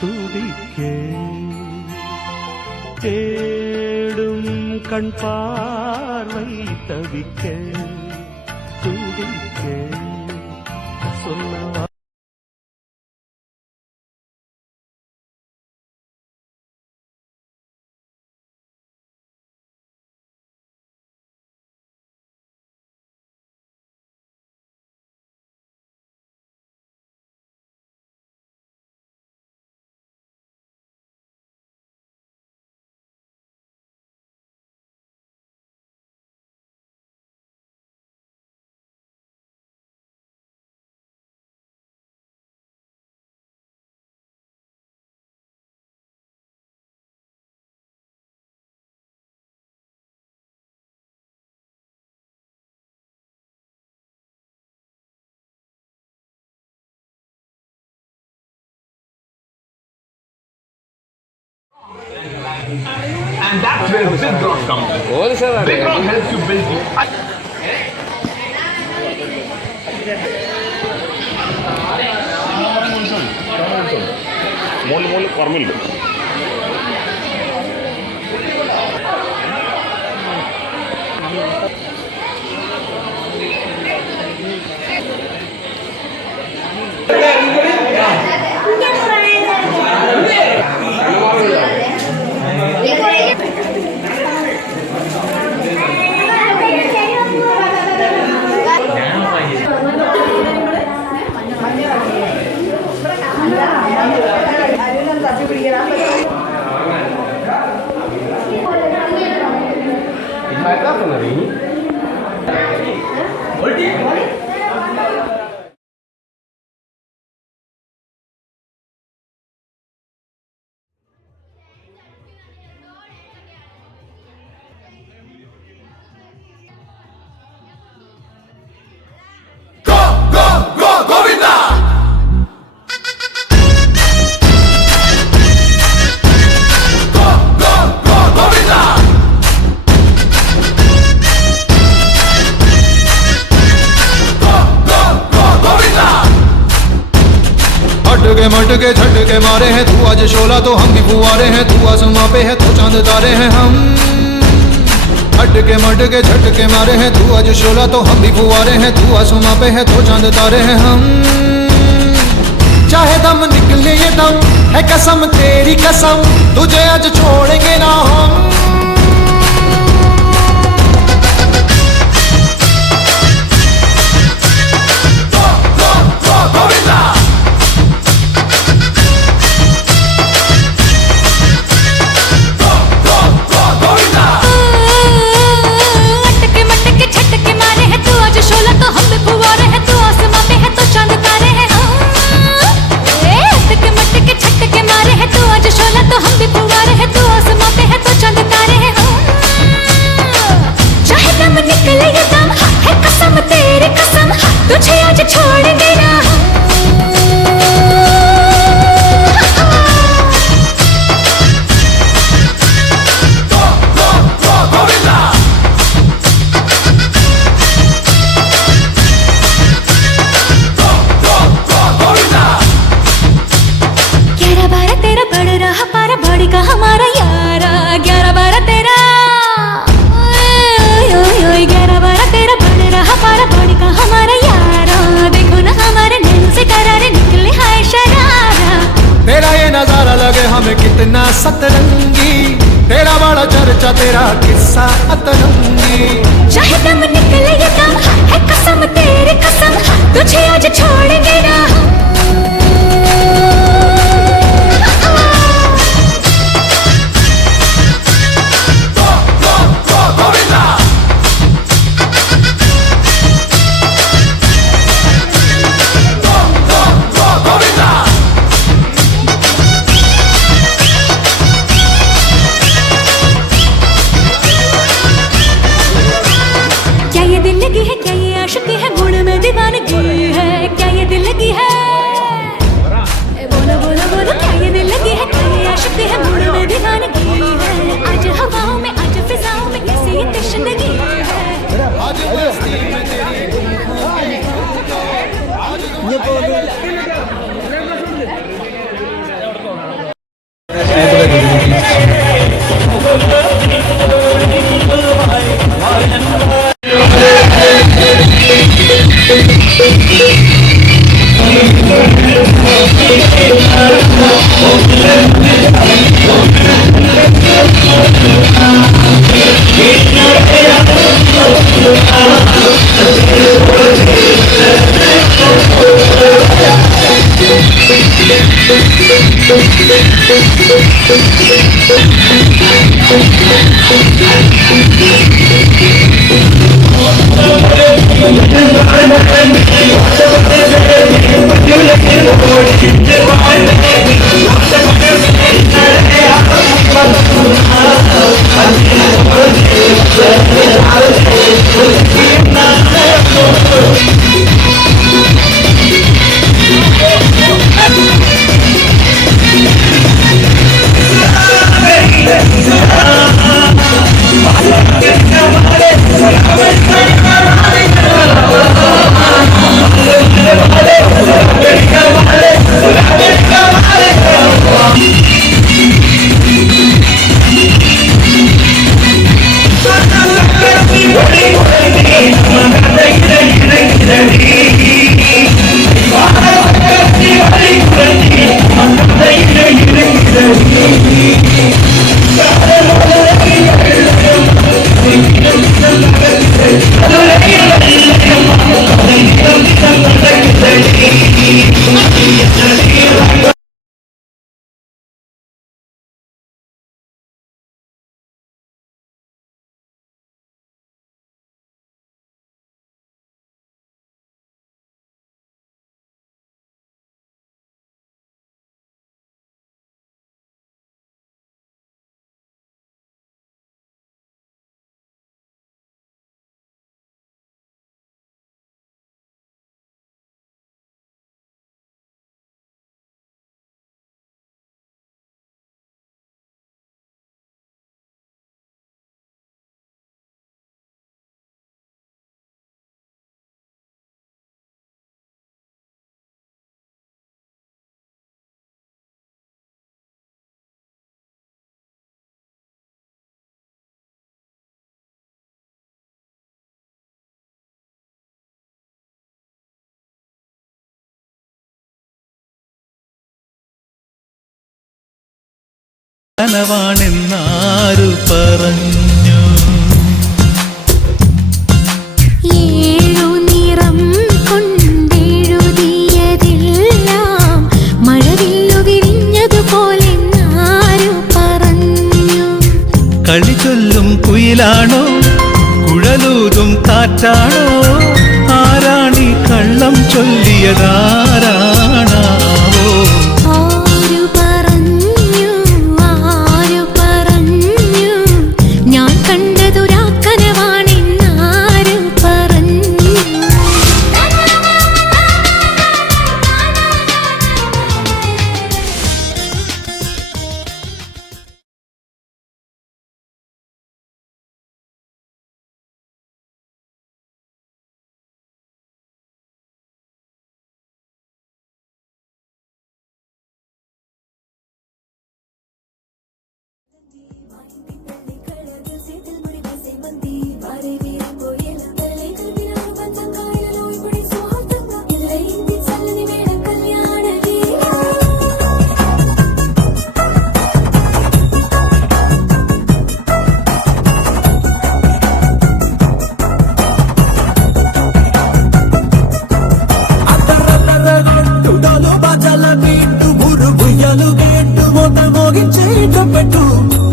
துடிக்கே தேடும் கண் பார்வை தவிக்க துடிக்கே சொல்லவா And that's where Big Rock comes in. Big Rock helps you build you. മോള് പറമ്പിലുണ്ട്. मटके झटके मारे हैं तू आज शोला तो हम भी फुवारे हैं तू आसमां पे है तो चांद तारे हैं हम मटके झटके मारे हैं तू आज शोला तो हम भी फुवारे हैं तू आसमां पे है तो चांद तारे हैं हम चाहे दम निकले ये दम है कसम तेरी कसम तुझे आज छोड़ेंगे ना हम कितना सतरंगी तेरा बड़ा चर्चा तेरा किस्सा अतरंगी चाहे दम निकले ये दम है कसम तेरी कसम तुझे आज छोड़ेंगे ना क्या ये दिल लगी है क्या ये आशिकी है गुण में दीवानगी है क्या ये दिल लगी നനവാണെന്നാരു പറഞ്ഞു ഏഴു നിറം കൊണ്ടെഴുതിയതെല്ലാം മഴവില്ലു വിരിഞ്ഞതുപോലെ ആരു പറഞ്ഞു കളി ചൊല്ലും കുയിലാണോ കുഴലൂതും കാറ്റാണോ ആരാണി കള്ളം ചൊല്ലിയതാരാണാവോ ആരു പറഞ്ഞു ഞാൻ കണ്ടതൊരാക്കനവാണെന്നാരു പറഞ്ഞു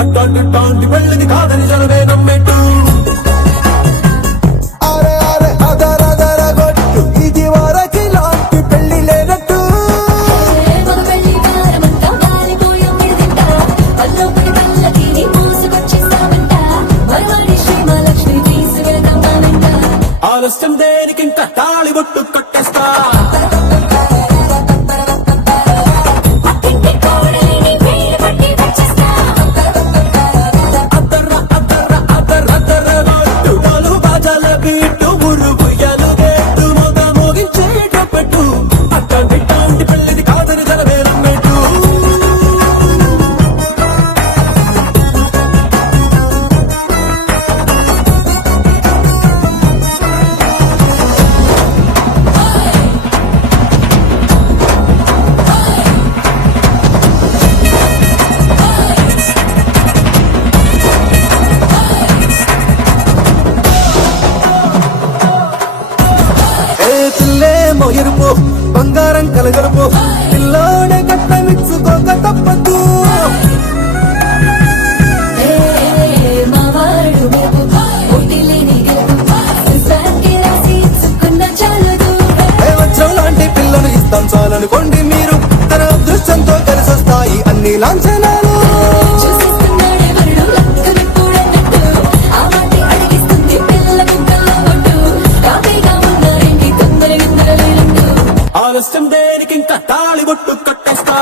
అట్టాంటి పెళ్ళిని కాదని జనమే నమ్మెట్టు అరే అరే అదరదర గొట్టు ఇది వరకి లాంటి పెళ్లి లేనట్టు ఆలస్యం దేనికి ఇంకా తాళి బొట్టు కట్టేస్తా ఏమో ఎరుపు బంగారం కలగలుపు పిల్లోడే గట్ట మిచ్చుకోక తప్పదు వజ్రం లాంటి పిల్లను ఇస్తాం చాలనుకోండి మీరు తన అదృష్టంతో కలిసొస్తాయి అన్ని లాంఛనాలు ఆలస్యం దేనికి ఇంకా తాళిబొట్టు కట్టేస్తా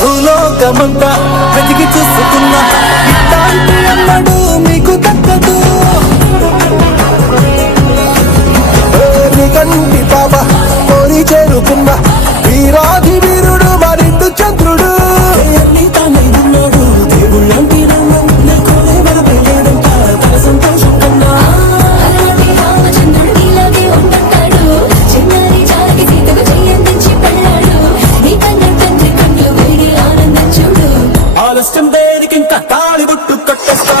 భూలోకమంతా వెతికి చూసుకున్నా ఇట్లాంటి అమ్మడు మీకు దక్కదు కంటి పాప కోరి చేరుకున్నా వీరాధి వీరుడు మరిండు చంద్రుడు తానైనాడు దేవుళ్ళంటి సంతోషం కన్నా ఆలస్యం దేనికి ఇంకా తాళిబొట్టు కట్టేస్తా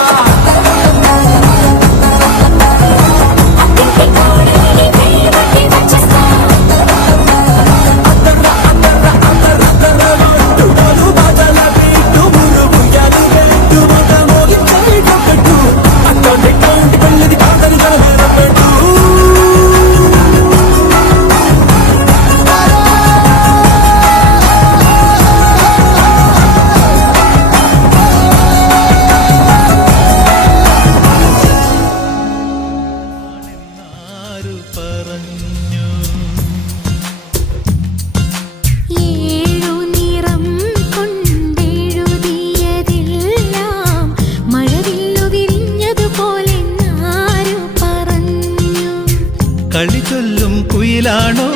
കളിചൊല്ലും കുയിലാണോ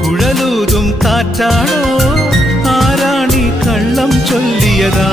കുഴലൂതും കാറ്റാണോ ആരാണി കള്ളം ചൊല്ലിയതാ